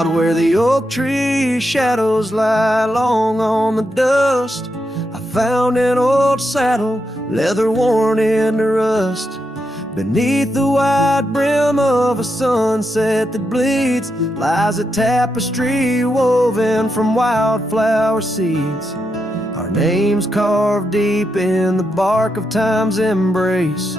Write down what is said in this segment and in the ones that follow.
Out where the oak tree shadows lie long on the dust, I found an old saddle, leather worn into rust. Beneath the wide brim of a sunset that bleeds lies a tapestry woven from wildflower seeds. Our names carved deep in the bark of time's embrace,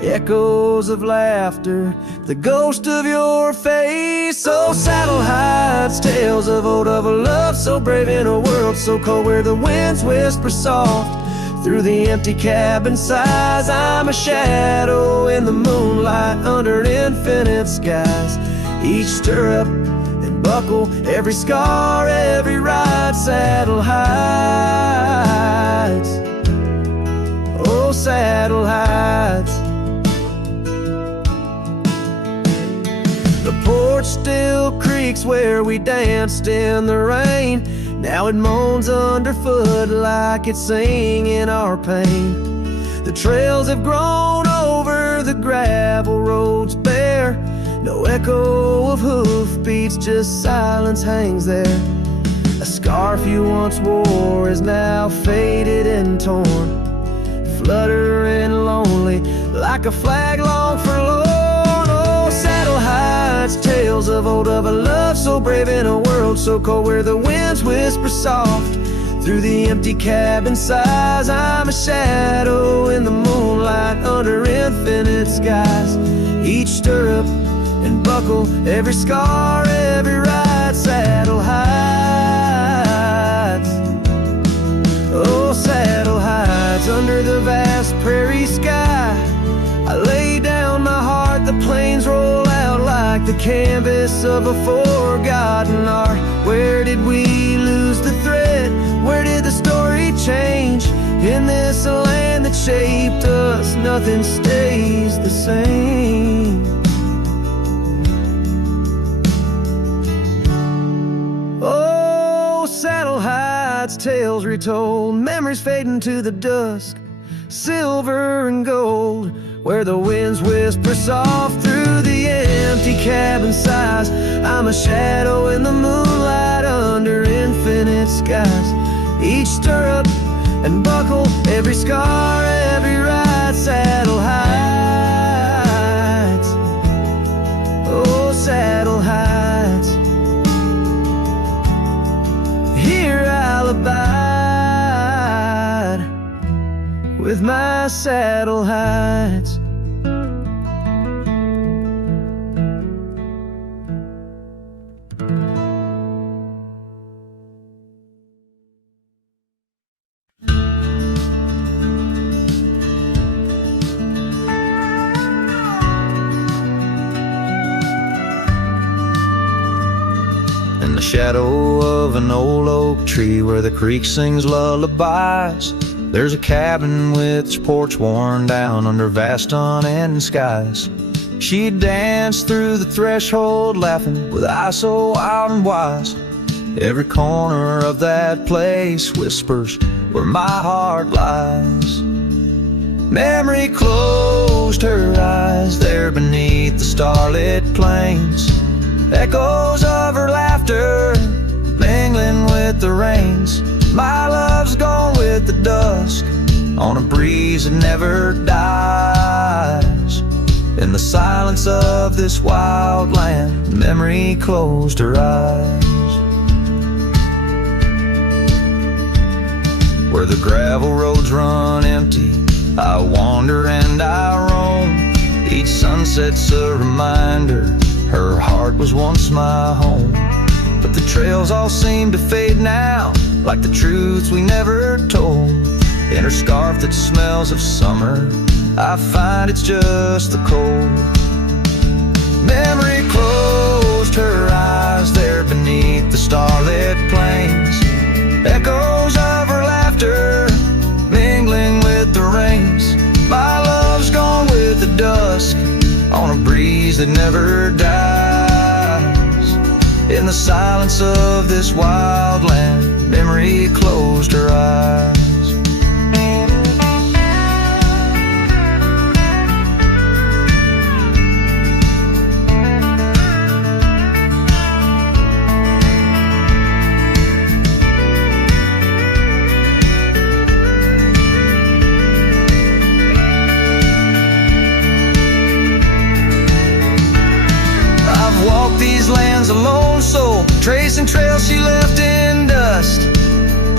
echoes of laughter, the ghost of your face. Oh, saddle hides, tales of old, of a love so brave in a world so cold, where the winds whisper soft through the empty cabin sighs. I'm a shadow in the moonlight under infinite skies. Each stirrup and buckle, every scar, every ride, saddle hides. Oh, saddle hides. The porch still creaks where we danced in the rain. Now it moans underfoot like it's singing our pain. The trails have grown over the gravel roads bare. No echo of hoofbeats, just silence hangs there. A scarf you once wore is now faded and torn, fluttering lonely like a flag long forlorn. Oh, saddle hides, tales of old, of a love so brave in a world so cold, where the winds whisper soft through the empty cabin sighs. I'm a shadow in the moonlight under infinite skies. Each stirrup and buckle, every scar, every ride, saddle hides. Oh, saddle hides under the vast prairie sky. I lay down my heart, the plains roll out like the canvas of a forgotten art. Where did we lose the thread? Where did the story change? In this land that shaped us, nothing stays the same. Oh, saddle hides, tales retold, memories fading to the dusk, silver and gold, where the winds whisper soft through the empty cabin sighs. I'm a shadow in the moonlight under infinite skies. Each stirrup and buckle, every scar, every ride, saddle hides. Oh, saddle hides. Here I'll abide with my saddle hides. In the shadow of an old oak tree where the creek sings lullabies, there's a cabin with its porch worn down under vast unending skies. She danced through the threshold laughing with eyes so wild and wise. Every corner of that place whispers where my heart lies. Memory closed her eyes there beneath the starlit plains. Echoes of her laughter mingling with the rains. My love's gone with the dusk on a breeze that never dies. In the silence of this wild land, memory closed her eyes. Where the gravel roads run empty, I wander and I roam. Each sunset's a reminder her heart was once my home. But the trails all seem to fade now, like the truths we never told. In her scarf that smells of summer, I find it's just the cold. Memory closed her eyes there beneath the starlit plains. Echoes of her laughter mingling with the rains. My love's gone with the dusk on a breeze that never dies. In the silence of this wild land, memory closed her eyes. tracing trails she left in dust.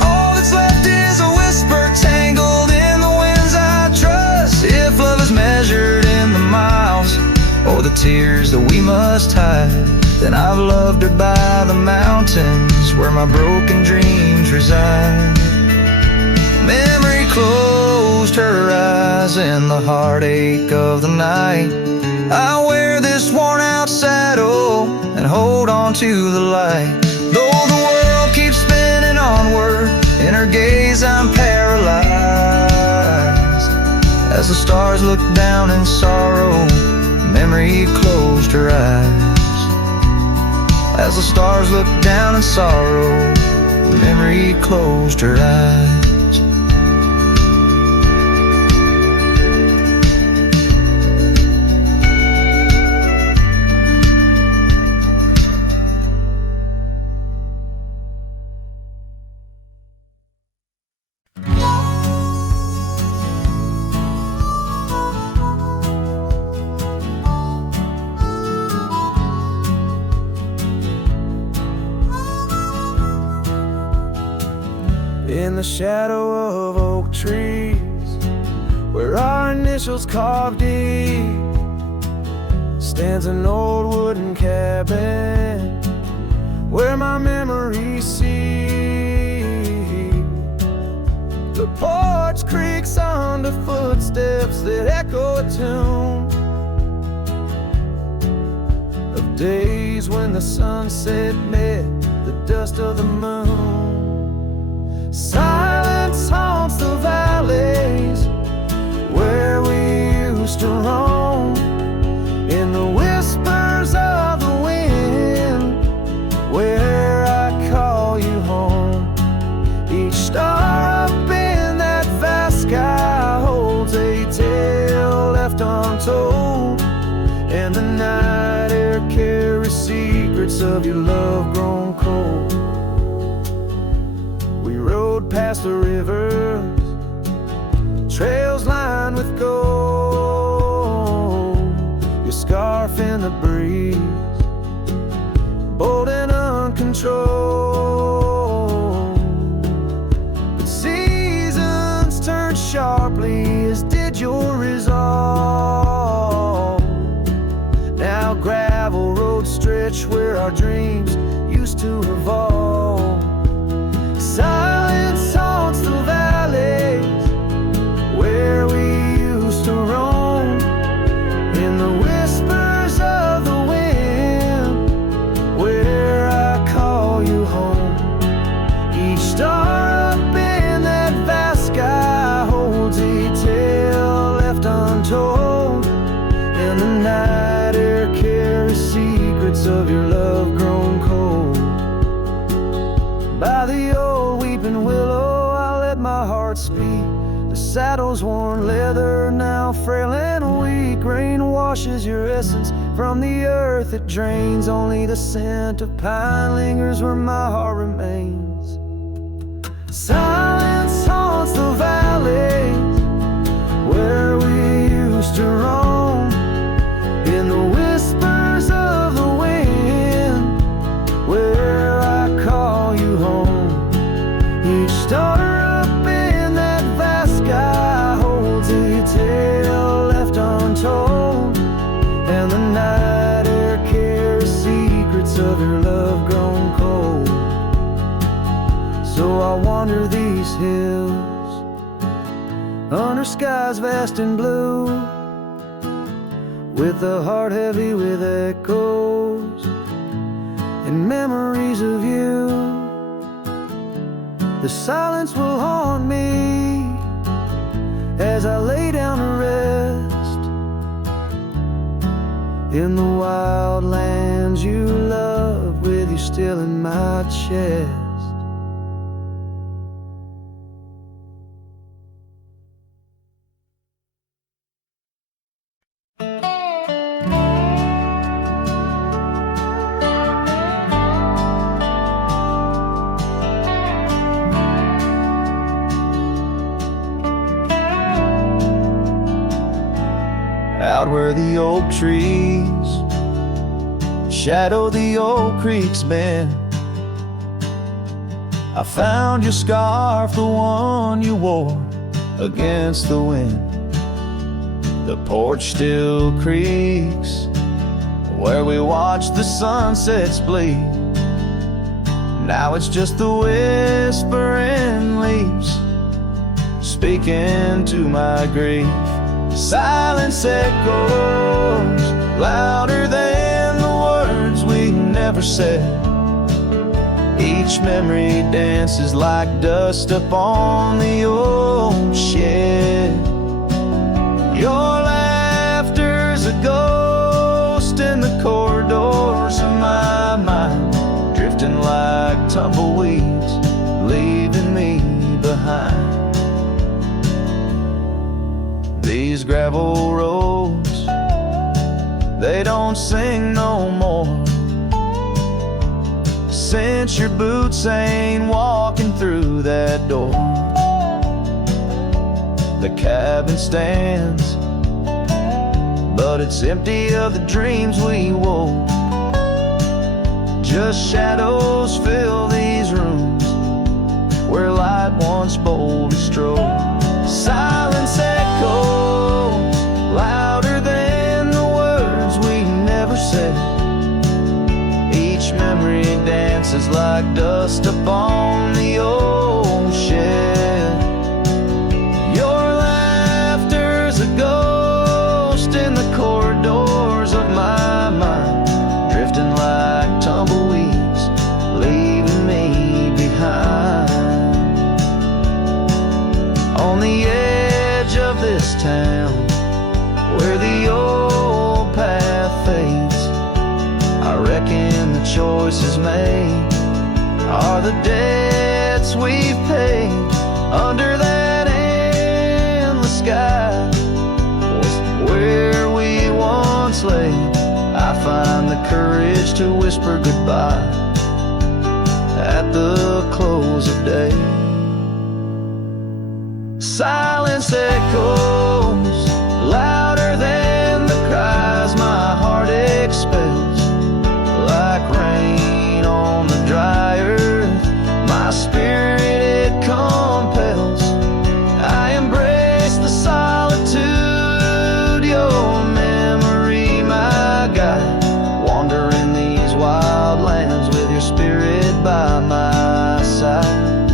All that's left is a whisper tangled in the winds I trust. If love is measured in the miles or the tears that we must hide, then I've loved her by the mountains where my broken dreams reside. Memory closed her eyes in the heartache of the night. I wear this worn out saddle and hold on to the light. Though the world keeps spinning onward, in her gaze I'm paralyzed. As the stars look down in sorrow, memory closed her eyes. As the stars look down in sorrow, memory closed her eyes. In the shadow of oak trees, where our initials carved deep, stands an old wooden cabin where my memories see. The porch creaks under footsteps that echo a tune of days when the sunset met the dust of the moon. Silence haunts the valleys where we used to roam. In the whispers of the wind, where I call you home. Each star up in that vast sky holds a tale left untold, and the night air carries secrets of your love grown cold. Past the rivers, trails lined with gold, your scarf in the breeze, bold and uncontrolled. But seasons turned sharply, as did your resolve. Now gravel roads stretch where our dreams used to revolve. Silence haunts the valleys where we used to roam. In the whispers of the wind, where I call you home. Each star up in that vast sky holds a tale left untold, and the night air carries secrets of your love grown cold. By the old weeping willow I let my heart speak. The saddle's worn leather, now frail and weak. Rain washes your essence from the earth it drains. Only the scent of pine lingers where my heart remains. Silence haunts the valleys where we used to roam. In the whispers of the wind, where I call you home. Each star up in that vast sky holds a tale left untold, and the night air carries secrets of your love grown cold. So I wander these hills under skies vast and blue, with a heart heavy with echoes and memories of you. The silence will haunt me as I lay down to rest in the wild lands you love, with you still in my chest. Out where the oak trees shadow the old creek's bend, I found your scarf, the one you wore against the wind. The porch still creaks where we watched the sunsets bleed. Now it's just the whispering leaves speaking to my grief. Silence echoes louder than the words we never said. Each memory dances like dust upon the old shed. Your laughter's a ghost in the corridors of my mind, drifting like tumbleweeds, leaving me behind. These gravel roads, they don't sing no more, since your boots ain't walking through that door. The cabin stands, but it's empty of the dreams we wove. Just shadows fill these rooms where light once boldly strode. Silence echoes louder than the words we never said. Each memory dances like dust upon the old shed. Your laughter's a ghost in the corridors of my mind, drifting like tumbleweeds, leaving me behind. On the edge of this town, where the old path fades, I reckon the choices made are the debts we've paid. Under that endless sky was where we once lay. I find the courage to whisper goodbye at the close of day. Silence echoes louder than the cries my heart expels. Like rain on the dry earth, my spirit it compels. I embrace the solitude, your memory my guide. Wandering these wild lands with your spirit by my side.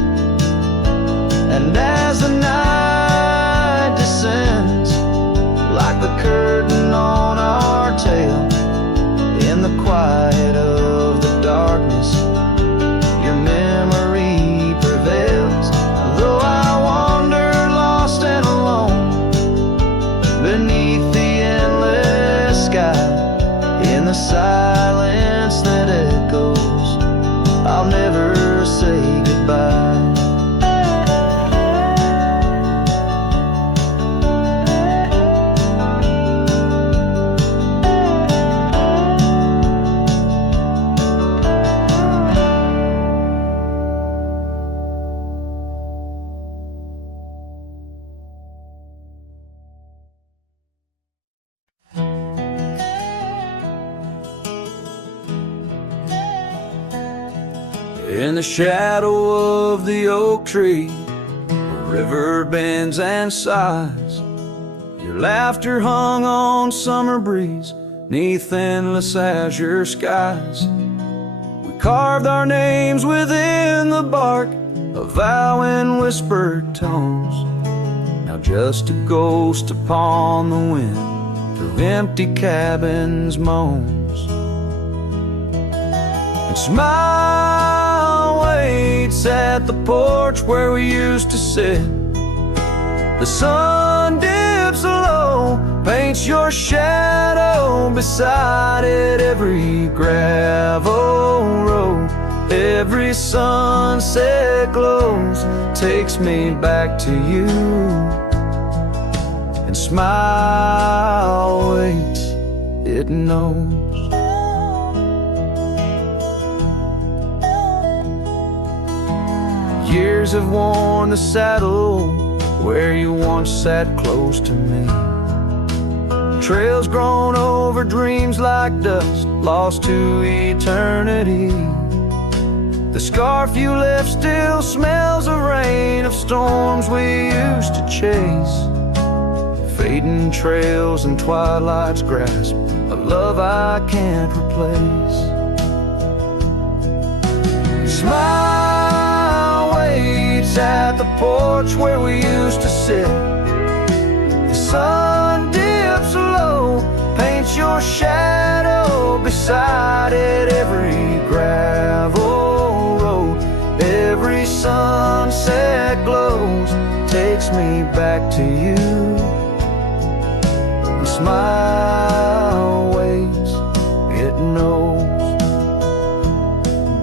And as the night descends, like the curtain on our tale, in the quiet of the darkness, your memory prevails. Though I wander lost and alone beneath the endless sky, in the silence that echoes, I'll never say goodbye. In the shadow of the oak tree, the river bends and sighs. Your laughter hung on summer breeze, 'neath endless azure skies. We carved our names within the bark, a vow in whispered tones. Now just a ghost upon the wind, through empty cabins moans. And smile waits at the porch where we used to sit. The sun dips low, paints your shadow beside it. Every gravel road, every sunset glows, takes me back to you. And smile waits, it knows. Years have worn the saddle where you once sat close to me. Trails grown over dreams like dust, lost to eternity. The scarf you left still smells of rain, of storms we used to chase, fading trails and twilight's grasp, a love I can't replace. Smile waits at the porch where we used to sit. The sun dips low, paints your shadow beside it. Every gravel road, every sunset glows, takes me back to you. The smile waits, it knows.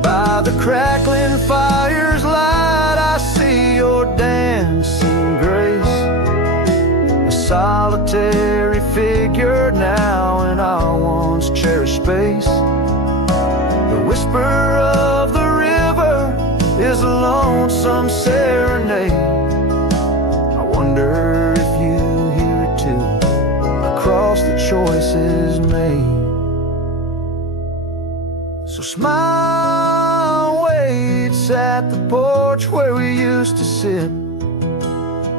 By the crackling fire's light, I see your dancing grace, a solitary figure now in our once cherished space. The whisper of the river is a lonesome serenade. I wonder if you hear it too, across the choices made. So smile waits at the porch where we used to sit.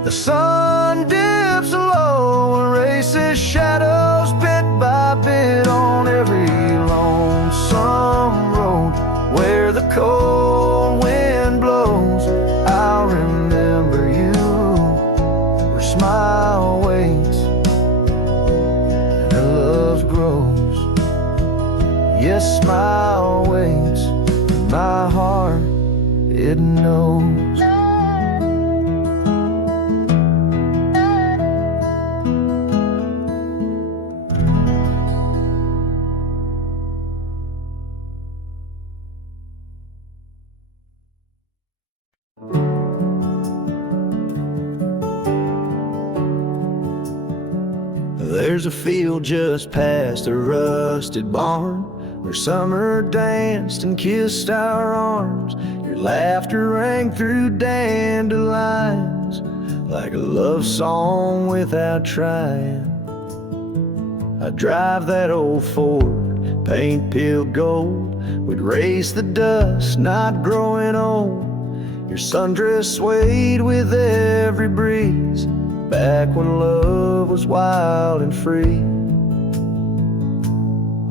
The sun dips low, erases shadows bit by bit on every lonesome road. Where the cold wind blows, I'll remember you. Where smile waits and love grows. Yes, smile waits, my heart, it knows. There's a field just past a rusted barn where summer danced and kissed our arms. Your laughter rang through dandelions like a love song without trying. I drive that old Ford, paint peeled gold. We'd race the dust, not growing old. Your sundress swayed with every breeze, back when love was wild and free.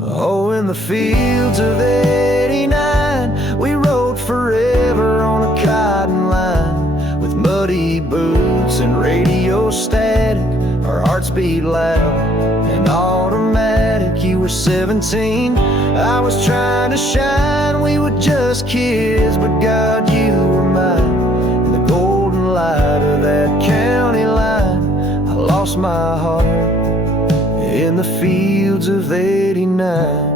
Oh, in the fields of '89, we rode forever on a cotton line, with muddy boots and radio static. Our hearts beat loud and automatic. You were 17, I was trying to shine. We were just kids, but God, you were mine. In the golden light of that county line, I lost my heart in the fields of '89.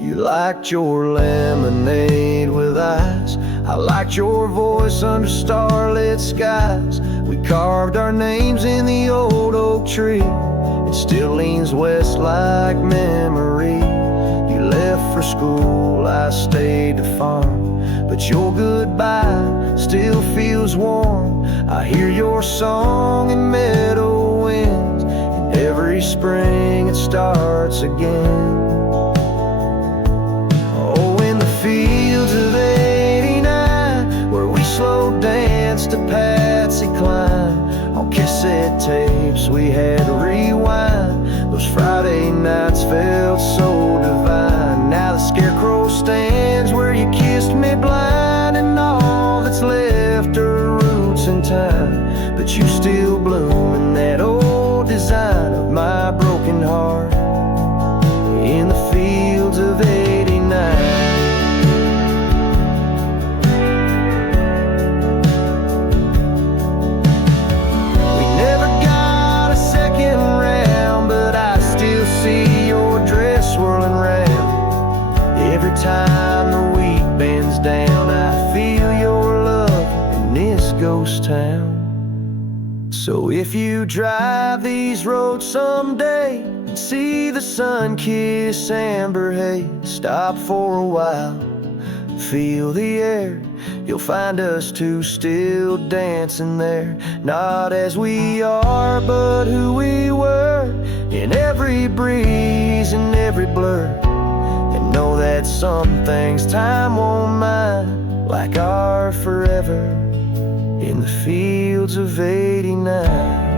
You liked your lemonade with ice, I liked your voice under starlit skies. We carved our names in the old oak tree, it still leans west like memory. You left for school, I stayed to farm, but your goodbye still feels warm. I hear your song in meadow winds, and every spring it starts again. Oh, in the fields of '89, where we slow danced to Patsy Cline. On cassette tapes we had to rewind, those Friday nights felt so divine. Now the scarecrow stands where you kissed me blind, and all that's left are roots in time. But you still bloom in that old design of my broken heart in the fields of '89. Swirling round every time the wheat bends down. I feel your love in this ghost town. So if you drive these roads someday and see the sun-kissed amber haze, stop for a while, feel the air. You'll find us two still dancing there, not as we are, but who we were. in every breeze and every blur, and know that some things time won't mind, like our forever in the fields of '89.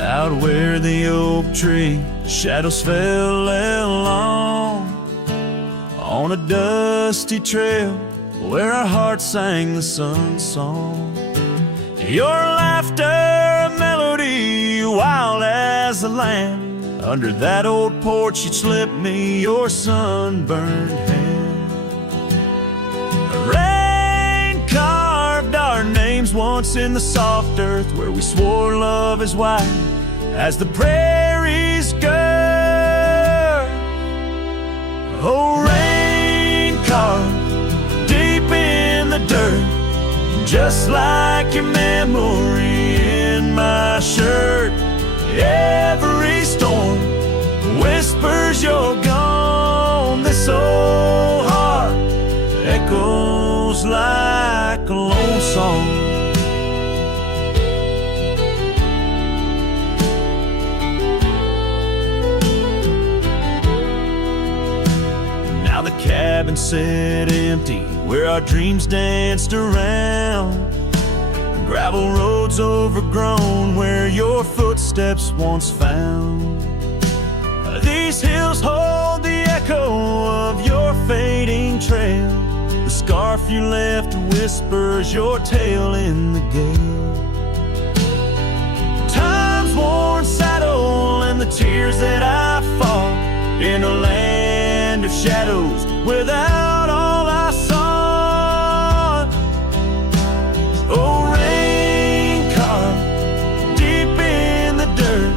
Out where the oak tree shadows fell along, on a dusty trail where our hearts sang the sun song. Your laughter a melody, wild as the land. Under that old porch you'd slip me your sunburned hand. Rain carved our names once in the soft earth, where we swore love is wide as the prairies gird. Oh, rain carved deep in the dirt, just like your memory in my shirt. Every storm whispers you're gone. This old heart echoes like a lone song. Cabin sat empty where our dreams danced around. Gravel roads overgrown where your footsteps once found. These hills hold the echo of your fading trail. The scarf you left whispers your tale in the gale. Time's worn saddle and the tears that I fought in a land of shadows without all I sought. Oh, rain carved deep in the dirt,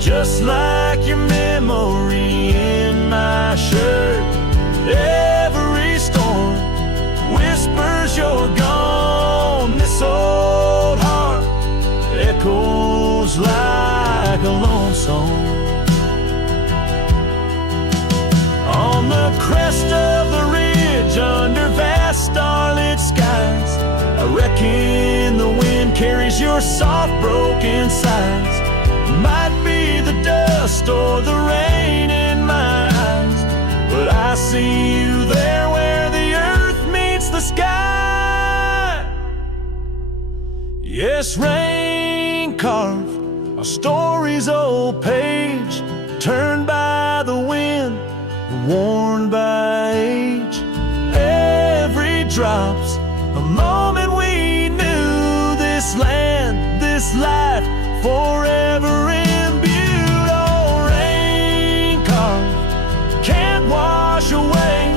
just like your memory in my shirt. Every storm whispers you're gone. This old heart echoes like a lone song. On the crest of the ridge, under vast starlit skies, I reckon the wind carries your soft broken sighs. Might be the dust or the rain in my eyes, but I see you there where the earth meets the sky. Yes, rain carved our story's old page, turned by the wind, worn by age. Every drop's a moment we knew. This land, this life, forever imbued. Oh, rain carved can't wash away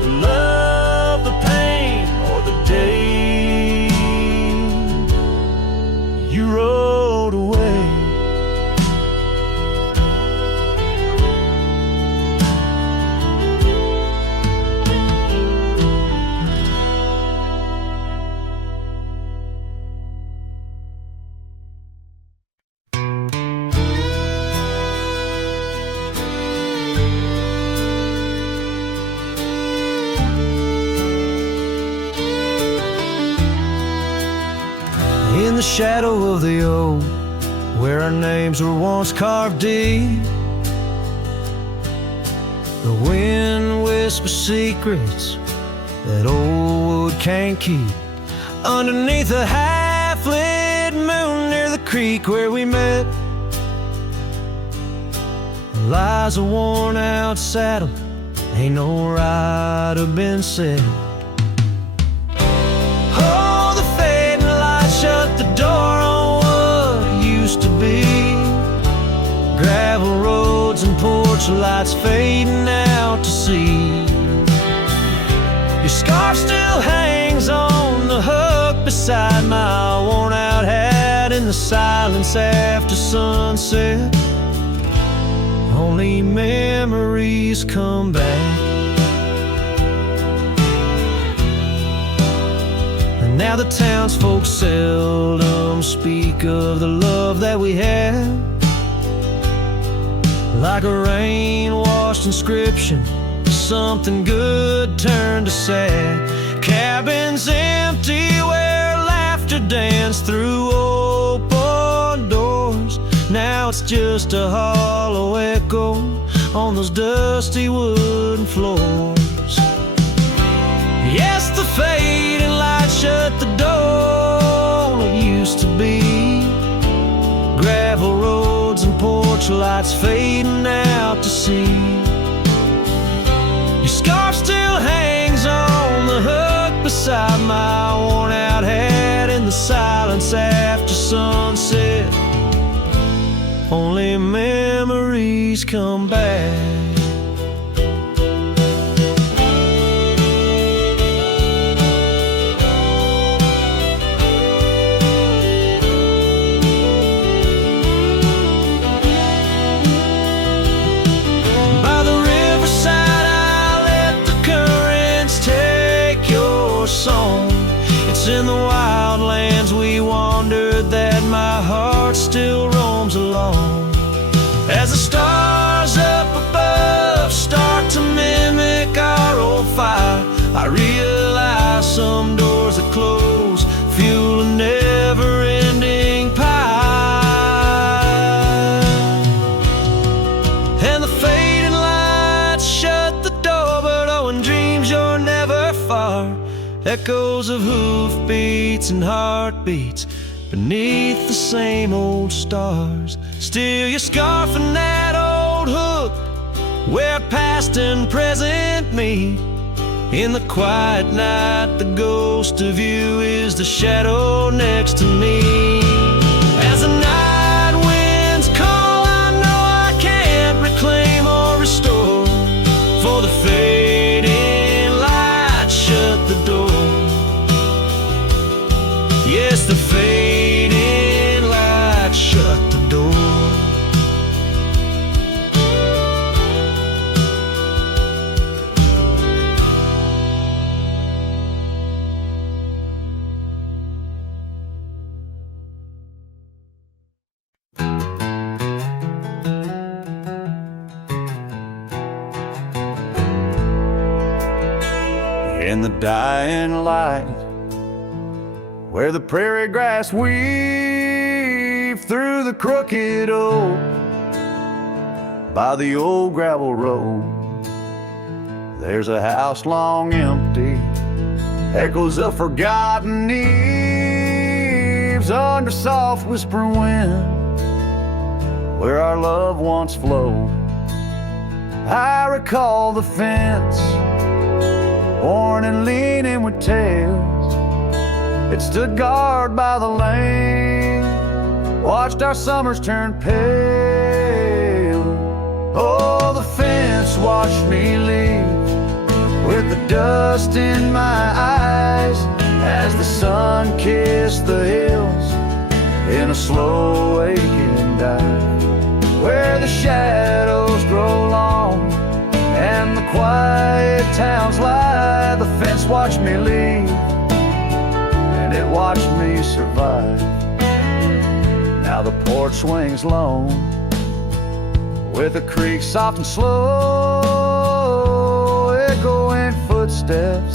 the love, the pain, or the day you rode away. In the shadow of the oak, where our names were once carved deep, the wind whispers secrets that old wood can't keep. Underneath a half-lit moon near the creek where we met, lies a worn-out saddle, ain't no rider been set. Shut the door on what used to be. Gravel roads and porch lights fading out to sea. Your scarf still hangs on the hook beside my worn out hat in the silence after sunset. Only memories come back. Now the townsfolk seldom speak of the love that we had. Like a rain-washed inscription, something good turned to sad. Cabins empty where laughter danced through open doors. Now it's just a hollow echo on those dusty wooden floors. Yes, the fading light shut the door. It used to be gravel roads and porch lights fading out to sea. Your scarf still hangs on the hook beside my worn-out hat in the silence after sunset. Only memories come back. It's in the wildlands we wandered that my heart still roams along. As the stars up above start to mimic our old fire, I realize some doors that close fuel a never-ending pie. And the fading lights shut the door, but oh, in dreams you're never far. Echoes of hoofbeats and heartbeats beneath the same old stars. Still your scarf and that old hook where past and present meet. In the quiet night the ghost of you is the shadow next to me. As the night winds call, I know I can't reclaim or restore, for the fading light shut the door. Yes, the fading light shut the door. In the dying light, where the prairie grass weaved through the crooked oak, by the old gravel road, there's a house long empty, echoes of forgotten eves under soft whispering wind, where our love once flowed. I recall the fence, worn and leaning with tails. It stood guard by the lane, watched our summers turn pale. Oh, the fence watched me leave with the dust in my eyes as the sun kissed the hills in a slow waking dive, where the shadows grow long and the quiet towns lie. The fence watched me leave, it watched me survive. Now the porch swings lone, with the creek soft and slow, echoing footsteps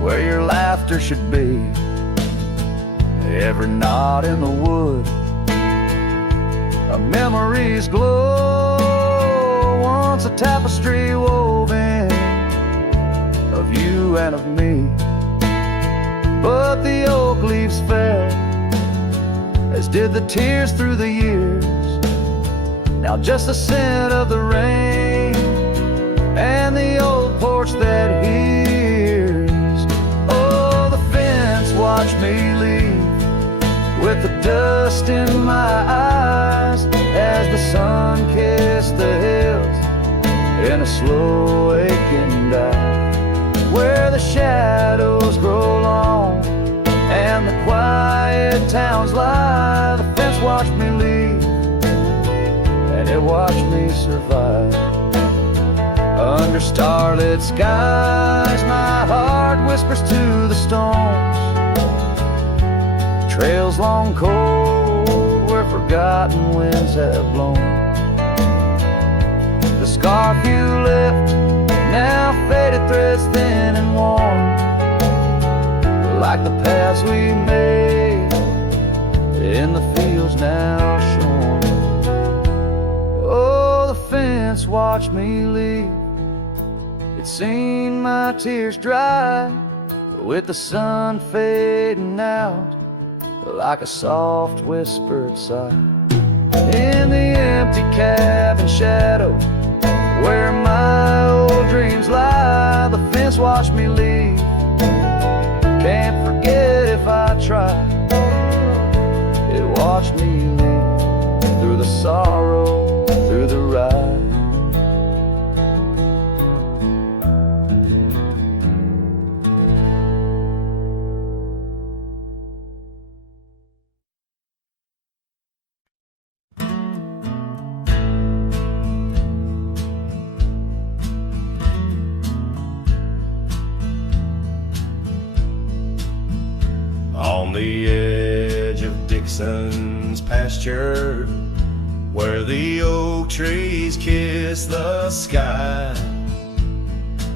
where your laughter should be. Every knot in the wood, a memory's glow, once a tapestry woven of you and of me. But the oak leaves fell, as did the tears through the years. Now just the scent of the rain and the old porch that hears. Oh, the fence watched me leave with the dust in my eyes as the sun kissed the hills in a slow aching dive, where the shadows grow long and the quiet towns lie. The fence watched me leave, and it watched me survive. Under starlit skies, my heart whispers to the stones, Trails long cold where forgotten winds have blown. The scarf you left, now faded threads thin and worn, like the paths we made in the fields now shorn. Oh, the fence watched me leave. It's seen my tears dry, with the sun fading out like a soft whispered sigh. In the empty cabin shadow where my old dreams lie, the fence watched me leave. Can't forget if I try. It watched me leave through the sorrow, through the ride. On the edge of Dixon's pasture, where the oak trees kiss the sky,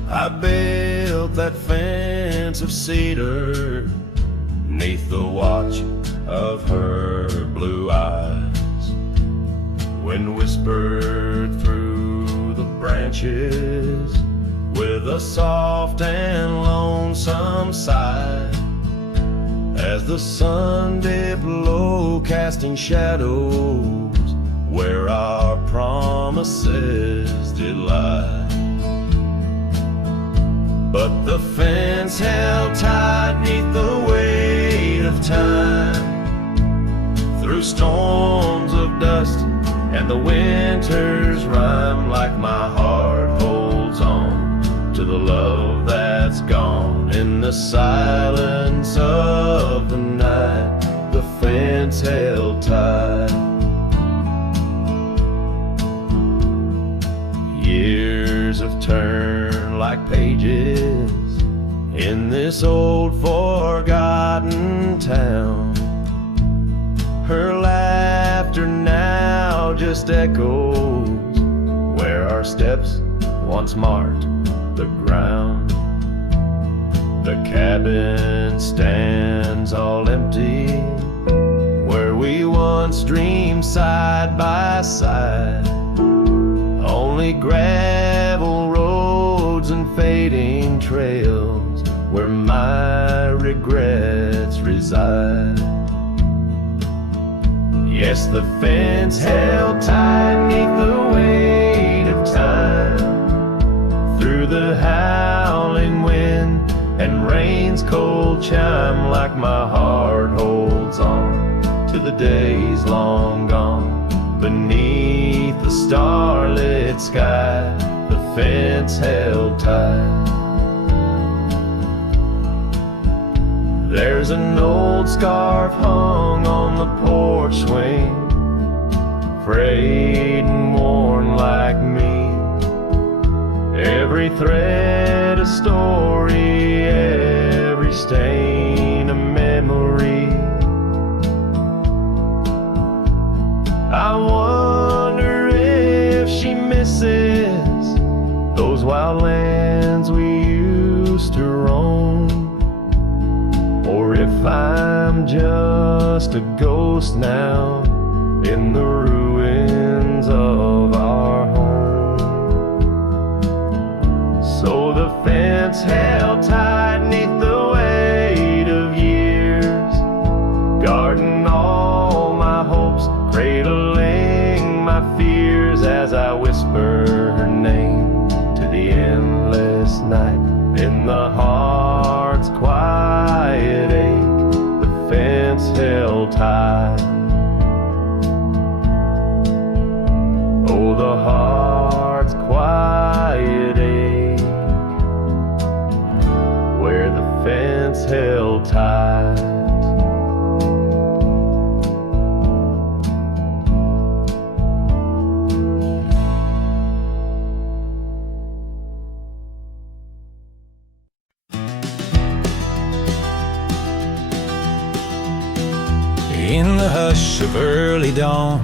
I built that fence of cedar 'neath the watch of her blue eyes. Wind whispered through the branches with a soft and lonesome sigh, as the sun dipped low, casting shadows where our promises did lie. But the fence held tight 'neath the weight of time, through storms of dust and the winter's rime, like my heart holds on to the love that's gone. In the silence of the night, the fence held tight. Years have turned like pages in this old forgotten town. Her laughter now just echoes where our steps once marked the ground. The cabin stands all empty where we once dreamed side by side. Only gravel roads and fading trails where my regrets reside. Yes, the fence held tight 'neath the weight of time, through the howling wind and rain's cold chime, like my heart holds on to the days long gone. Beneath the starlit sky, the fence held tight. There's an old scarf hung on the porch swing, frayed and worn like me. Every thread a story, every stain a memory. I wonder if she misses those wild lands we used to roam, or if I'm just a ghost now in the ruins of our home. So the fence held tight 'neath the weight of years, guarding all my hopes, cradling my fears, as I whisper her name to the endless night. In the heart's quiet ache, the fence held tight. Oh, the heart's quiet ache, where the fence held tight. In the hush of early dawn,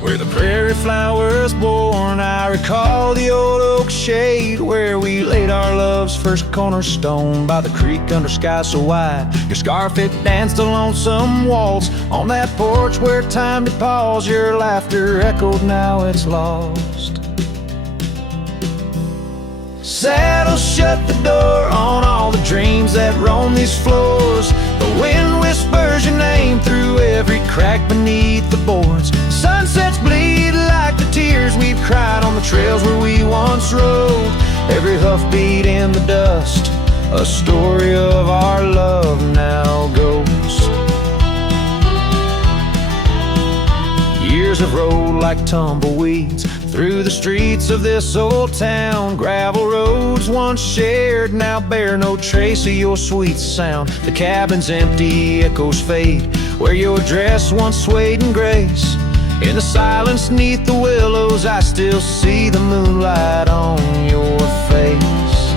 where the prairie flowers born, I recall the old oak shade where we laid our love's first cornerstone. By the creek under sky so wide, your scarf it danced a lonesome waltz. On that porch where time did pause, your laughter echoed, now it's lost. Saddle shut the door on all the dreams that roam these floors. The wind whispers your name through every crack beneath the boards. Sunsets bleed like the tears we've cried on the trails where we once rode. Every hoofbeat in the dust, a story of our love now goes. Years have rolled like tumbleweeds through the streets of this old town. Gravel roads once shared now bear no trace of your sweet sound. The cabin's empty, echoes fade where your dress once swayed in grace. In the silence neath the willows, I still see the moonlight on your face.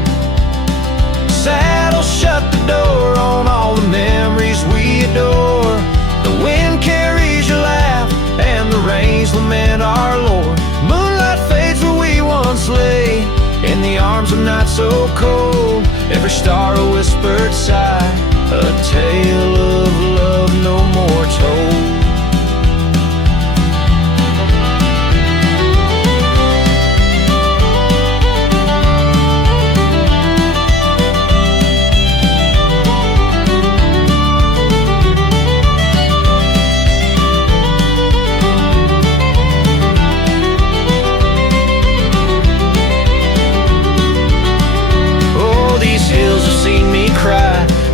Saddle shut the door on all the memories we adore. The wind carries your laugh and the rains lament our Lord. Moonlight fades where we once lay, in the arms of night so cold. Every star a whispered sigh, a tale of love no more told.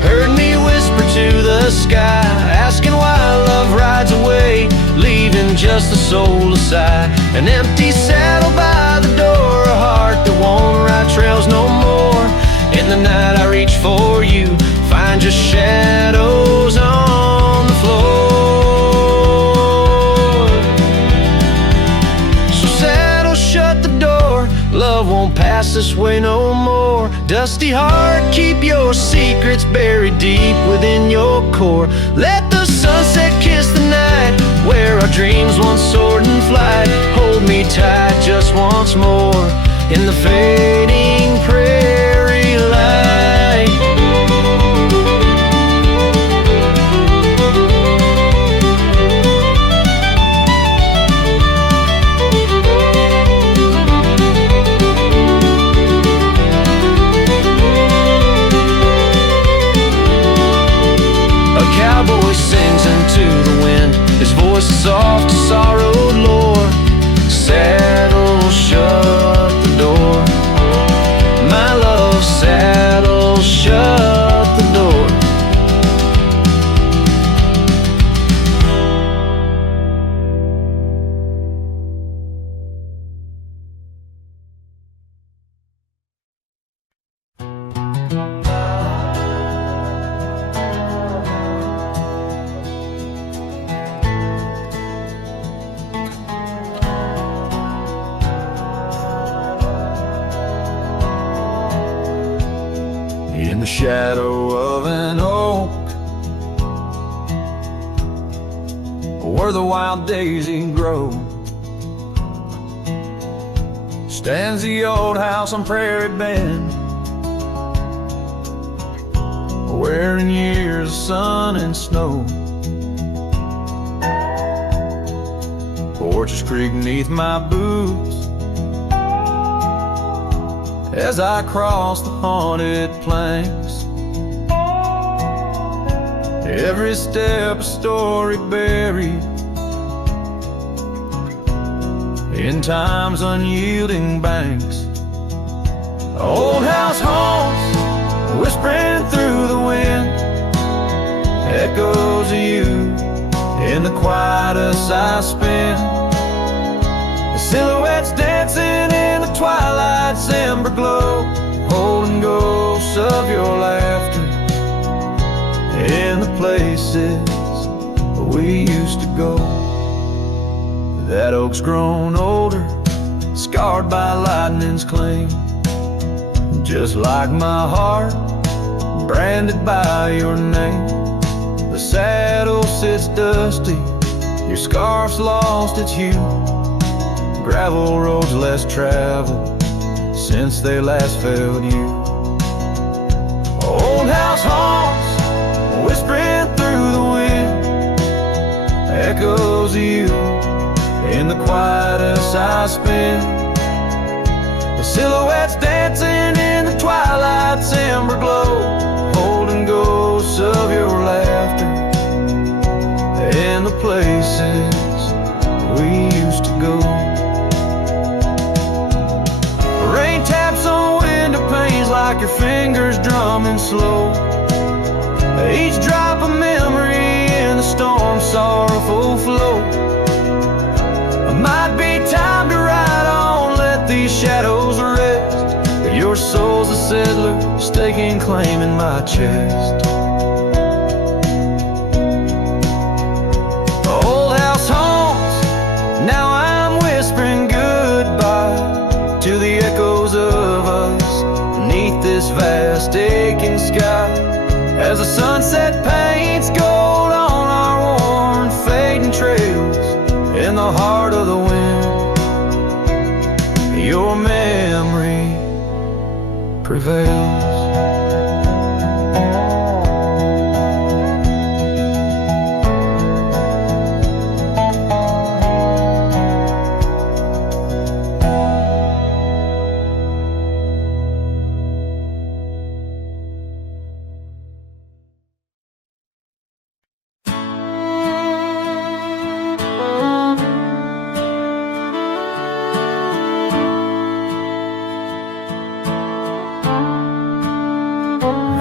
Heard me whisper to the sky, asking why love rides away, leaving just the soul aside. An empty saddle by the door, a heart that won't ride trails no more. In the night I reach for you, find just shadows on the floor. So saddle shut the door, love won't pass this way no more. Dusty heart, keep your secrets buried deep within your core. Let the sunset kiss the night where our dreams once soared in flight. Hold me tight just once more in the fading prairie light. Cowboy sings into the wind, his voice is soft to sorrowed lore. Saddle shut the door, my love, saddle shut the door. In the shadow of an oak, where the wild daisy grows, stands the old house on Prairie Bend, where in years of sun and snow porches creak neath my boots as I cross the haunted planks. Every step a story buried in time's unyielding banks. Old house haunts, whispering through the wind, echoes of you in the quietest I spend. The silhouettes dancing in the twilight's ember glow, holding ghosts of your laughter in the places we used to go. That oak's grown older, scarred by lightning's claim, just like my heart, branded by your name. The the saddle sits dusty, your scarf's lost its hue. Gravel roads less traveled since they last felt you. Old house haunts whispering through the wind, echoes of you in the quietest I spend. The silhouettes dancing in the twilight's amber glow, holding ghosts of your laughter and the places we used to go. Rain taps on window panes like your fingers drumming slow. Each drop of memory in the storm's sorrowful flow. It might be time to ride on, let these shadows rest. Your soul's a settler, staking claim in my chest. Old house haunts, now I'm whispering goodbye to the echoes of us beneath this vast aching sky. As the sunset paints gold on our worn fading trails, in the heart of the wind, your memory prevails.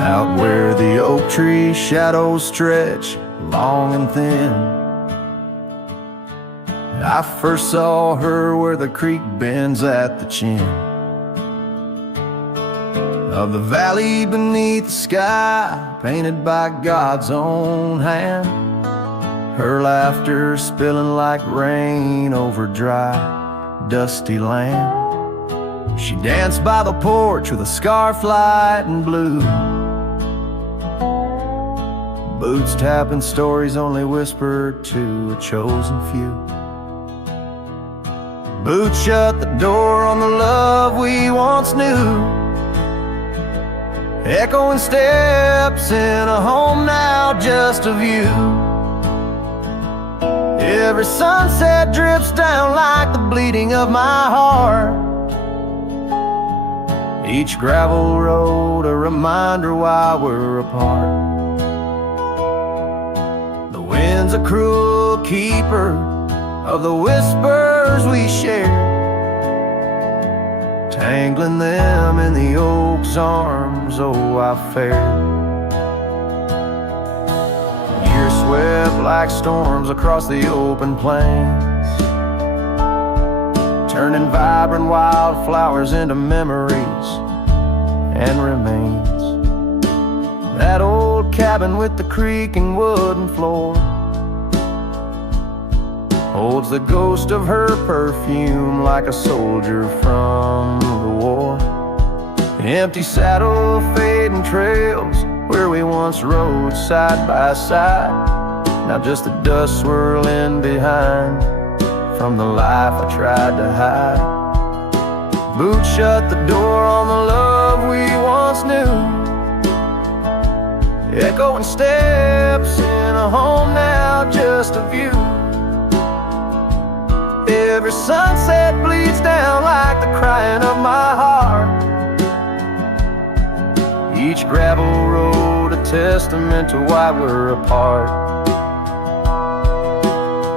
Out where the oak tree shadows stretch long and thin, I first saw her where the creek bends at the chin of the valley beneath the sky, painted by God's own hand. Her laughter spilling like rain over dry, dusty land. She danced by the porch with a scarf light and blue, boots tapping stories only whispered to a chosen few. Boots shut the door on the love we once knew, echoing steps in a home now just of you. Every sunset drips down like the bleeding of my heart, each gravel road a reminder why we're apart. Wind's a cruel keeper of the whispers we shared, tangling them in the oak's arms. Oh, I fared. Years swept like storms across the open plains, turning vibrant wildflowers into memories and remains. That old cabin with the creaking wooden floor holds the ghost of her perfume like a soldier from the war. Empty saddle, fading trails where we once rode side by side, now just the dust swirling behind from the life I tried to hide. Boots shut the door on the love we once knew, echoing steps in a home now just a view. Every sunset bleeds down like the crying of my heart, each gravel road a testament to why we're apart.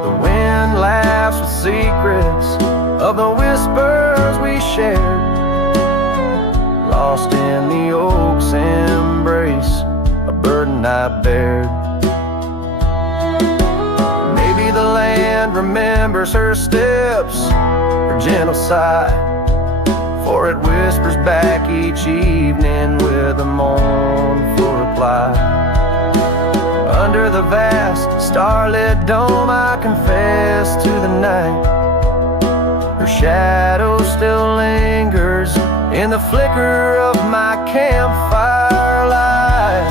The wind laughs with secrets of the whispers we shared, lost in the oak's embrace, a burden I bared. Maybe the land remembers her steps, her gentle sigh, for it whispers back each evening with a mournful reply. Under the vast starlit dome I confess to the night, her shadow still lingers in the flicker of my campfire light.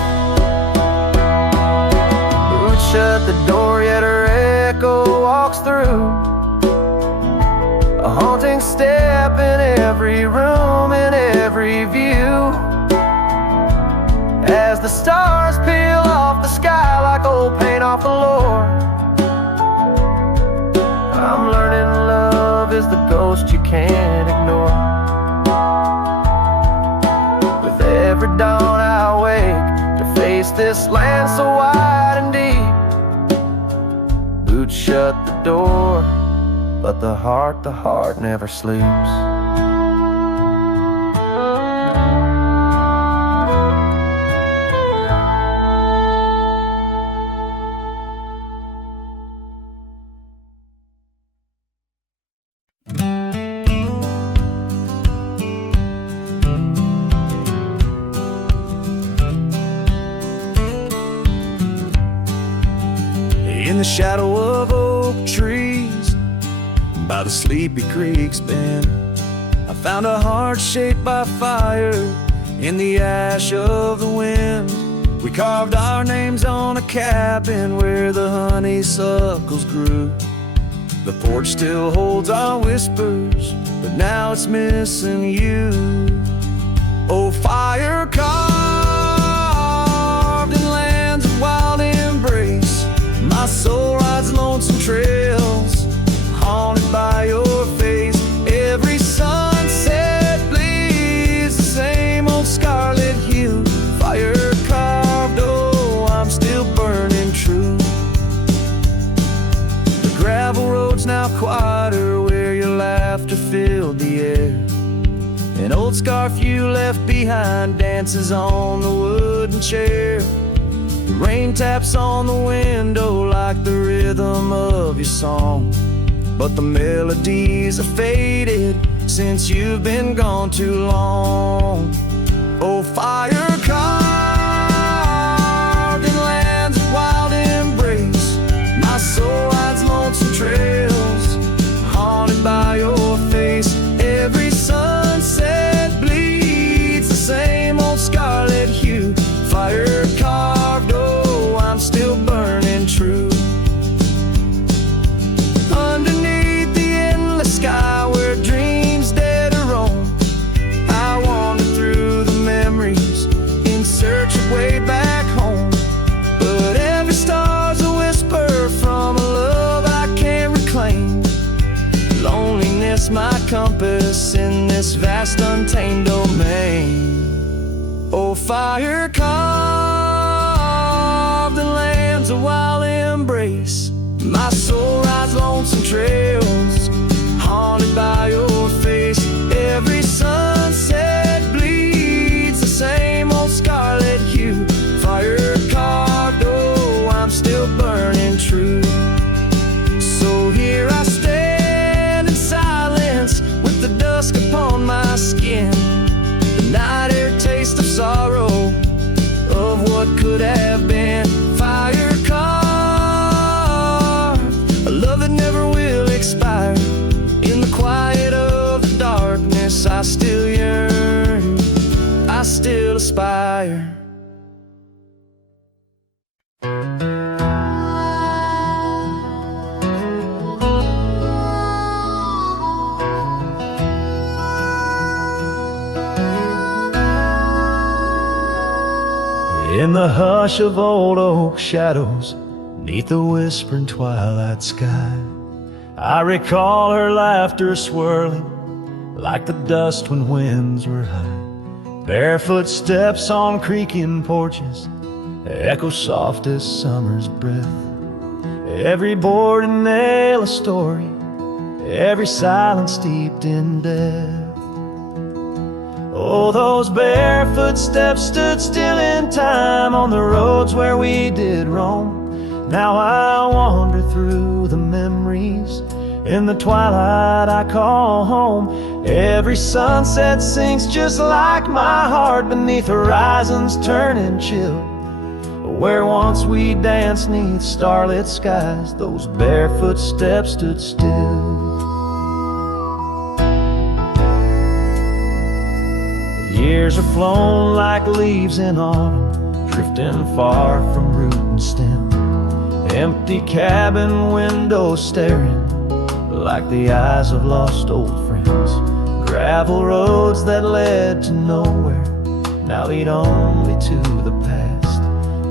every room and every view. As the stars peel off the sky like old paint off the floor, I'm learning love is the ghost you can't ignore. With every dawn I wake to face this land so wide and deep. Boots shut the door, but the heart never sleeps. In the shadow of oak trees by the sleepy creek's bend, I found a heart shaped by fire in the ash of the wind. We carved our names on a cabin where the honeysuckles grew. The porch still holds our whispers, but now it's missing you. Oh, fire carved in lands of wild embrace, my soul rides lonesome trails, haunted by your face. Every sunset bleeds the same old scarlet hue. Fire carved, oh, I'm still burning true. The gravel road's now quieter where your laughter filled the air. An old scarf you left behind dances on the wooden chair. The rain taps on the window like the rhythm of your song, but the melodies are faded since you've been gone too long. Oh, fire carved in lands of wild embrace, my soul rides lonesome trails, haunted by your face. Every sunset bleeds the same old scarlet hue. Fire carved, oh, I'm still burning true. Underneath the endless sky where dreams dare to roam, I wander through the memories in search of way back home. But every star's a whisper from a love I can't reclaim. Loneliness my compass in this vast untamed domain. Oh, fire carved in lands of wild embrace, my soul rides lonesome trails, haunted by your face. Every sunset bleeds the same old scarlet hue. Fire carved, oh, I'm still burning true. So here I stand in silence with the dusk upon my skin, the night air taste of sorrow of what could have been. Fire carved, a love that never will expire. In the quiet of the darkness I still yearn, I still aspire. In the hush of old oak shadows, neath the whispering twilight sky, I recall her laughter swirling like the dust when winds were high. Barefoot steps on creaking porches echo soft as summer's breath. Every board and nail a story, every silence steeped in death. Oh, those barefoot steps stood still in time on the roads where we did roam. Now I wander through the memories in the twilight I call home. Every sunset sinks just like my heart beneath horizons turning chill. Where once we danced neath starlit skies, those barefoot steps stood still. Years are flown like leaves in autumn, drifting far from root and stem. Empty cabin windows staring like the eyes of lost old friends. Gravel roads that led to nowhere now lead only to the past.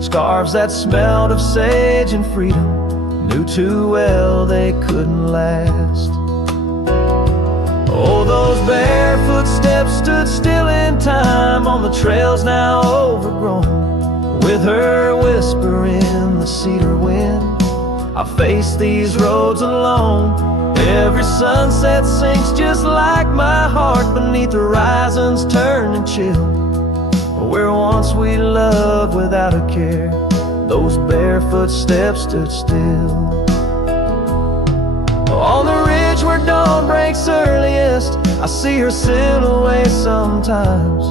Scarves that smelled of sage and freedom knew too well they couldn't last. Oh, those barefoot steps stood still in time on the trails now overgrown. With her whisper in the cedar wind, I face these roads alone. Every sunset sinks just like my heart beneath the horizon's turning chill. Where once we loved without a care, those barefoot steps stood still. On the ridge where dawn breaks earliest, I see her silhouette sometimes,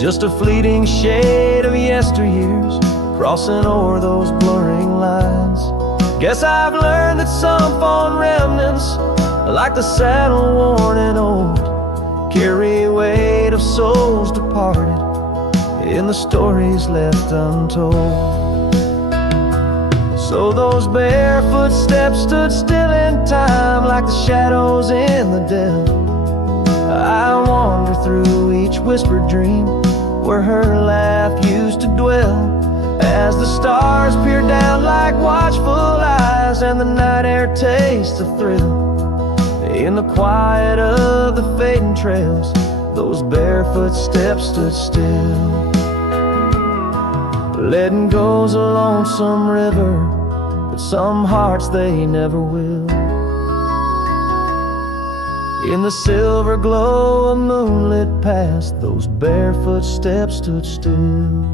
just a fleeting shade of yesteryears crossing o'er those blurring lines. Guess I've learned that some fond remnants, like the saddle worn and old, carry weight of souls departed in the stories left untold. So those barefoot steps stood still in time like the shadows in the dell. I wander through each whispered dream where her laugh used to dwell. As the stars peer down like watchful eyes and the night air tastes of thrill, in the quiet of the fading trails, those barefoot steps stood still. Letting go's a lonesome river, but some hearts they never will. In the silver glow of moonlit past, those barefoot steps stood still.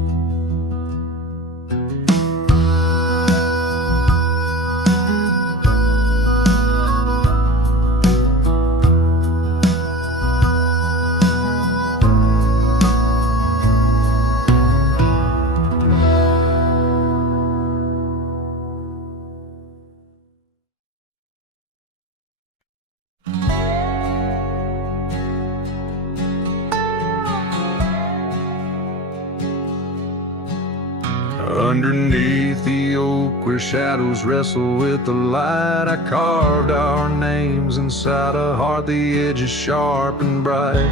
Underneath the oak where shadows wrestle with the light, I carved our names inside a heart the edges sharp and bright.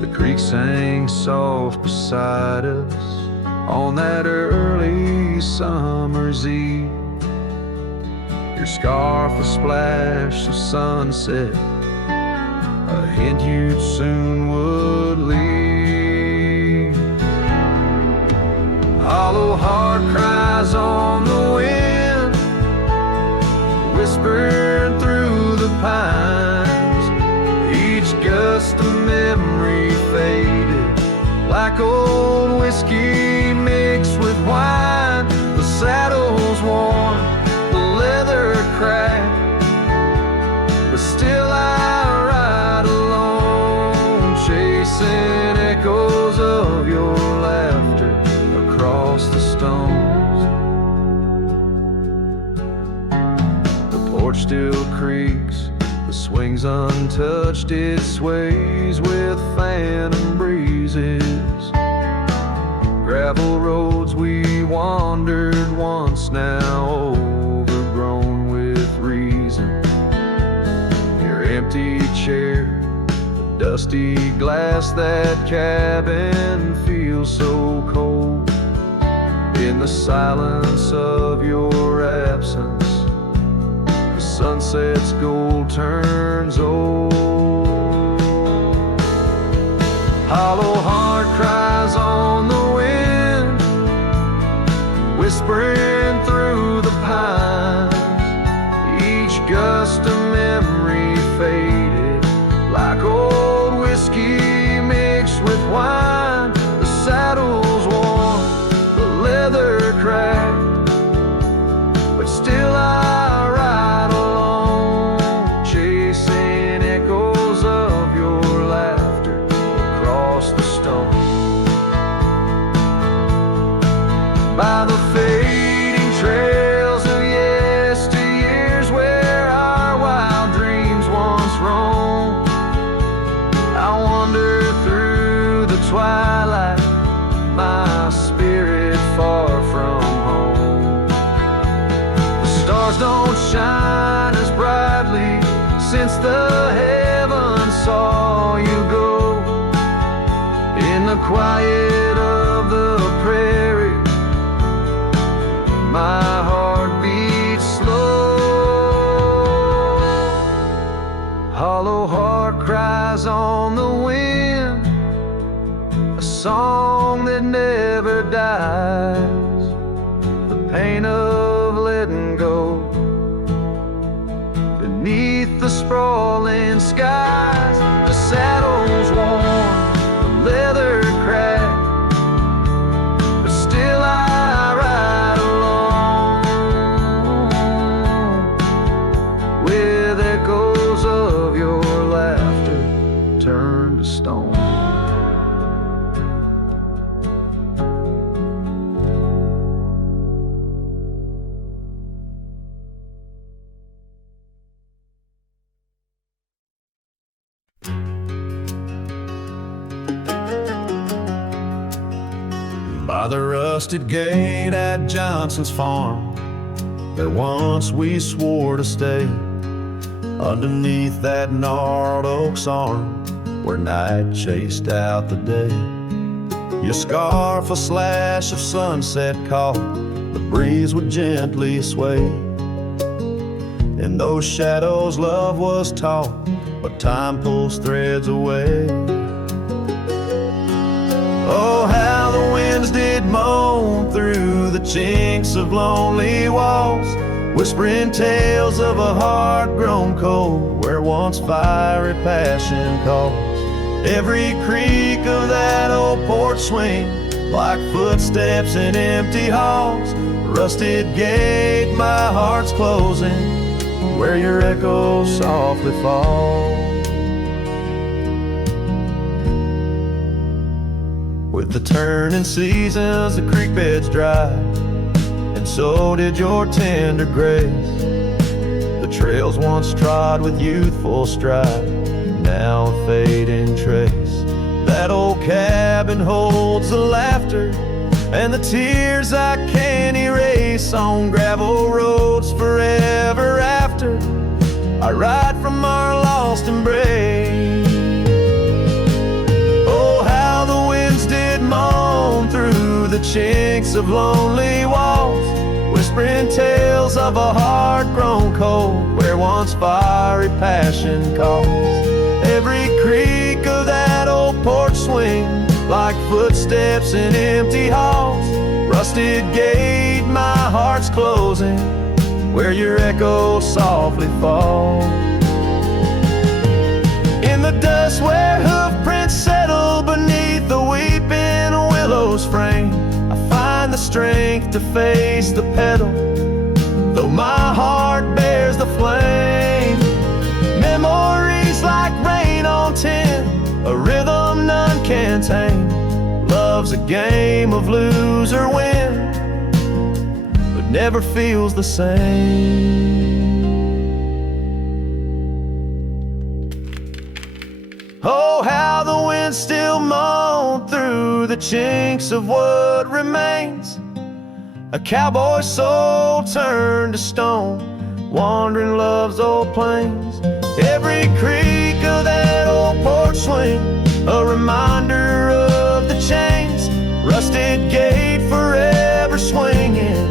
The creek sang soft beside us on that early summer's eve. Your scarf a splash of sunset, a hint you soon would leave. Hollow heart cries on the wind, whispering through the pines. Each gust of memory faded like old whiskey mixed with wine. The saddle's worn, the leather cracked, but still I ride alone, chasing echoes of your laughter across the stones. The porch still creaks, the swing's untouched, it sways with phantom breezes. Gravel roads we wandered once, now overgrown with reason. Your empty chair, the dusty glass, that cabin feels so cold. In the silence of your absence, the sunset's gold turns old. Hollow heart cries on the wind, whispering through the pines. Each gust of memory faded like old whiskey mixed with wine. The saddle's worn, leather cracked, but still I ride alone, chasing echoes of your laughter across the stone. By the fading trails of yesteryears where our wild dreams once roamed, I wander through the twilight, my spirit far from home. The stars don't shine as brightly quiet of the prairie, my heart beats slow. Hollow heart cries on the wind, a song that never dies. The pain of letting go beneath the sprawling skies. The saddle's worn, the leather cracked, but still I ride along with echoes of your laughter turned to stone. By the rusted gate at Johnson's farm, there once we swore to stay, underneath that gnarled oak's arm, where night chased out the day. Your scarf a slash of sunset caught, the breeze would gently sway. In those shadows love was taught, but time pulls threads away. Oh, how the winds did moan through the chinks of lonely walls, whispering tales of a heart grown cold, where once fiery passion calls. Every creak of that old porch swing, like footsteps in empty halls. Rusted gate, my heart's closing, where your echo softly falls. With the turning seasons, the creek beds dry, and so did your tender grace. The trails once trod with youthful stride, now a fading trace. That old cabin holds the laughter and the tears I can't erase, on gravel roads forever after I ride from our lost embrace. Oh, how the winds did moan through the chinks of lonely walls, whispering tales of a heart grown cold, where once fiery passion calls. Every creak of that old porch swing, like footsteps in empty halls. Rusted gate, my heart's closing, where your echo softly falls. In the dust where hoof prints settle beneath the weeping willow's frame, I find the strength to face the pedal, though my heart bears the flame. Memories like rain on tin, a rhythm none can tame. Love's a game of lose or win, but never feels the same. Oh, how the wind still moan through the chinks of what remains, a cowboy's soul turned to stone, wandering love's old plains. Every creak of that old porch swing, a reminder of the chains. Rusted gate forever swinging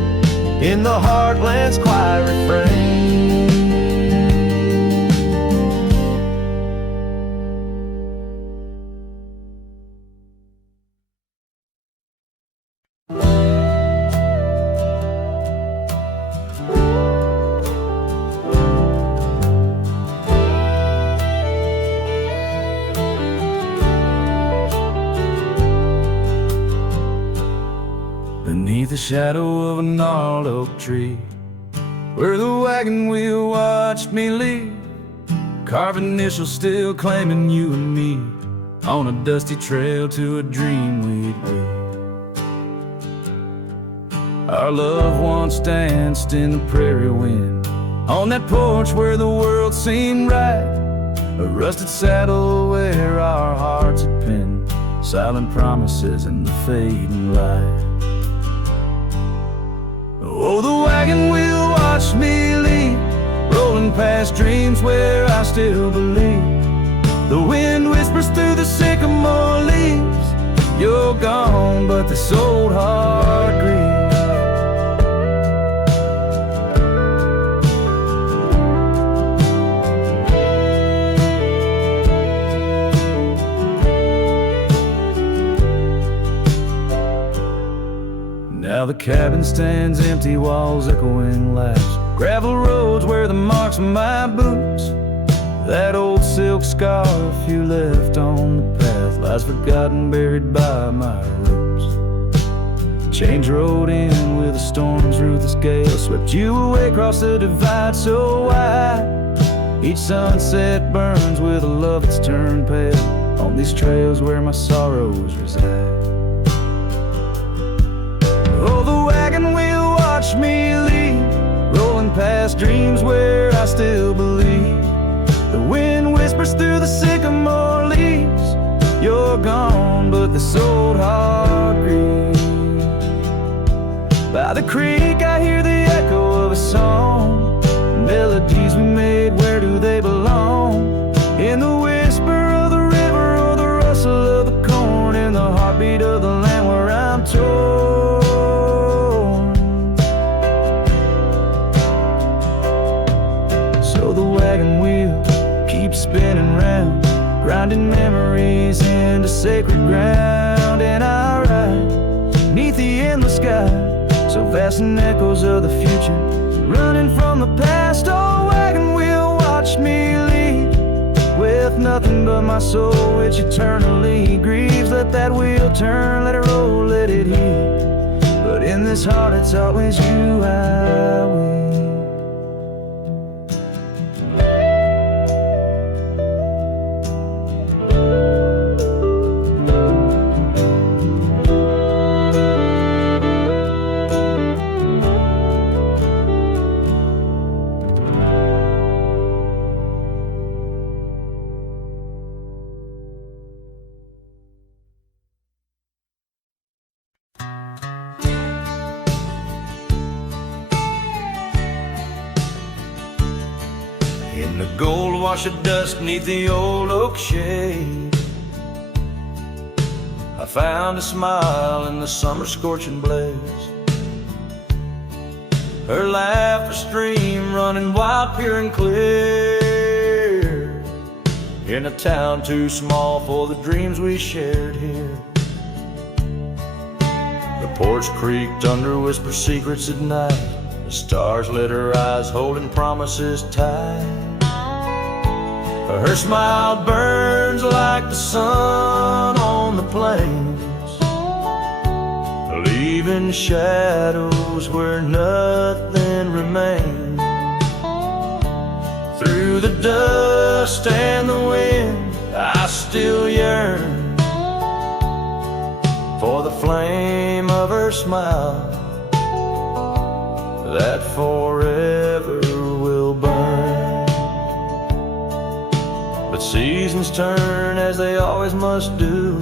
in the heartland's quiet refrain. Beneath the shadow of a gnarled oak tree, where the wagon wheel watched me leave, carved initials still claiming you and me, on a dusty trail to a dream we'd be. Our love once danced in the prairie wind, on that porch where the world seemed right, a rusted saddle where our hearts had pinned silent promises in the fading light. Oh, the wagon wheel watched me leave, rolling past dreams where I still believe. The wind whispers through the sycamore leaves, You're gone, but this old heart grieves. Now the cabin stands empty, walls echoing laughs, gravel roads where the marks of my boots. That old silk scarf you left on the path lies forgotten, buried by my roots. Change rode in with a storm's ruthless gale, swept you away across the divide so wide. Each sunset burns with a love that's turned pale on these trails where my sorrows reside. Oh, the wagon wheel watch me leave, rolling past dreams where I still believe. The wind whispers through the sycamore leaves. You're gone, but this old heart grieves. By the creek I hear the echo of a song. Melodies we made, where do they belong? In the whisper of the river or the rustle of the corn, in the heartbeat of the land where I'm torn. So the wagon wheel keeps spinning round, grinding memories into sacred ground. And I ride neath the endless sky, so vast in echoes of the future, running from the past. Oh, wagon wheel, watch me leave, with nothing but my soul which eternally grieves. Let that wheel turn, let it roll, let it heal, but in this heart it's always you I will. In the gold wash of dusk neath the old oak shade, I found a smile in the summer scorching blaze. Her laugh a stream running wild, pure and clear, in a town too small for the dreams we shared here. The porch creaked under whisper secrets at night. The stars lit her eyes, holding promises tight. Her smile burns like the sun on the plains, leaving shadows where nothing remains. Through the dust and the wind, I still yearn for the flame of her smile that forever will burn. But seasons turn as they always must do.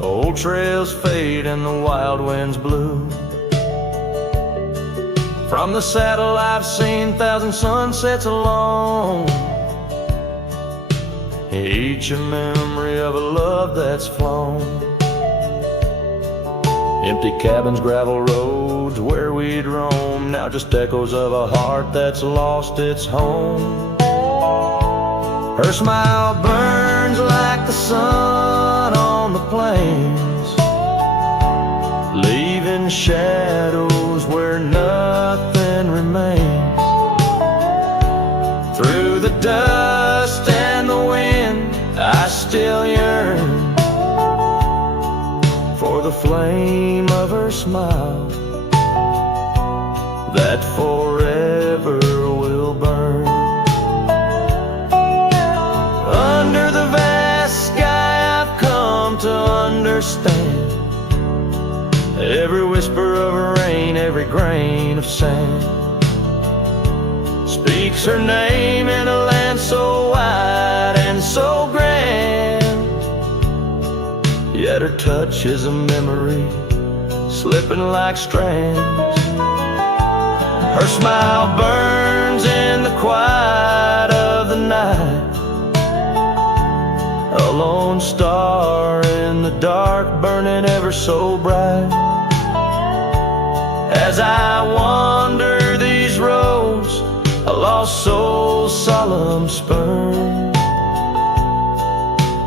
Old trails fade and the wild winds blow. From the saddle I've seen 1,000 sunsets alone, each a memory of a love that's flown. Empty cabins, gravel roads where we'd roam, now just echoes of a heart that's lost its home. Her smile burns like the sun on the plains, leaving shadows where nothing remains. Through the dust and the wind, I still yearn for the flame of her smile that forever will burn. Under the vast sky I've come to understand every whisper of rain, every grain of sand speaks her name in a land so wide and so grand. Yet her touch is a memory slipping like strands. Her smile burns in the quiet of the night, a lone star in the dark, burning ever so bright. As I wander these roads, a lost soul's solemn spurn,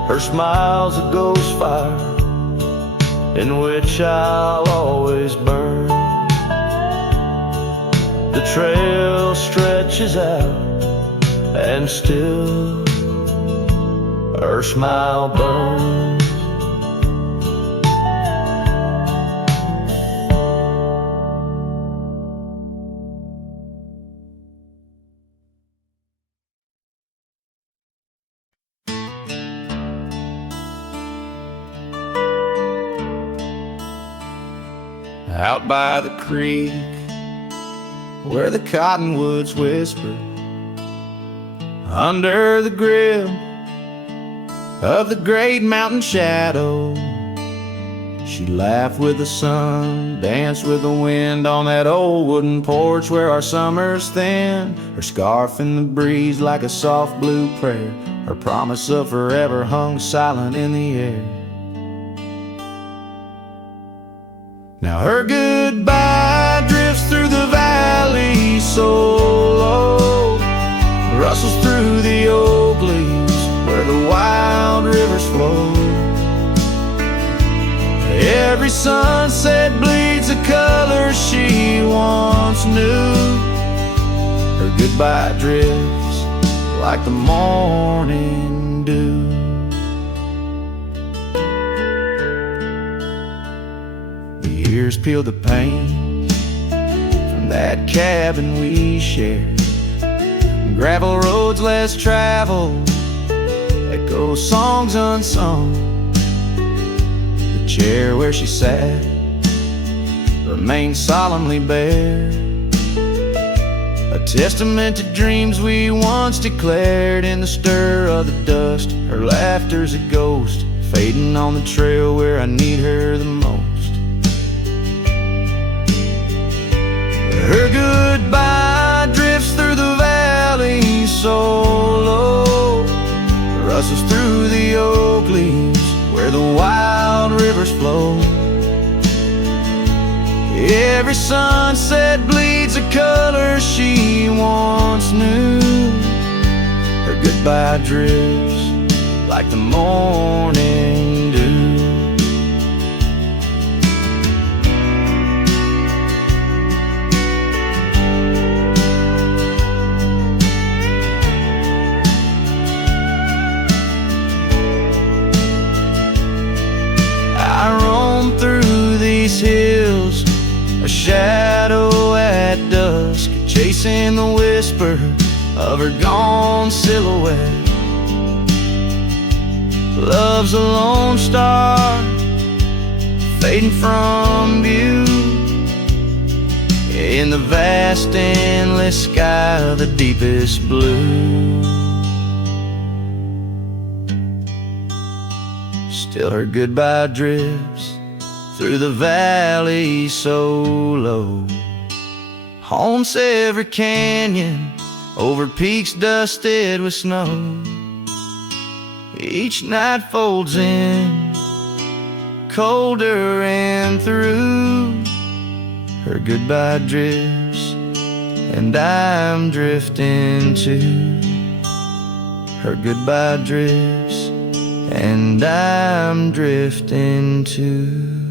her smile's a ghost fire in which I'll always burn. The trail stretches out and still her smile burns. Out by the creek, where the cottonwoods whisper, under the grip of the great mountain shadow, she laughed with the sun, danced with the wind on that old wooden porch where our summers thinned. Her scarf in the breeze like a soft blue prayer, her promise of forever hung silent in the air. Now her goodbye drifts through the valley so low, rustles through the oak leaves where the wild rivers flow. Every sunset bleeds a color she once knew. Her goodbye drifts like the morning dew. Years peel the paint from that cabin we shared. Gravel roads less traveled, echo songs unsung. The chair where she sat remained solemnly bare, a testament to dreams we once declared. In the stir of the dust, her laughter's a ghost, fading on the trail where I need her the most. Her goodbye drifts through the valley so low, rustles through the oak leaves where the wild rivers flow. Every sunset bleeds a color she once knew. Her goodbye drifts like the morning dew. I roam through these hills, a shadow at dusk, chasing the whisper of her gone silhouette. Love's a lone star, fading from view, in the vast endless sky of the deepest blue. Still her goodbye drifts through the valley so low, haunts every canyon, over peaks dusted with snow. Each night folds in, colder and through. Her goodbye drifts, and I'm drifting too. Her goodbye drifts, and I'm drifting too.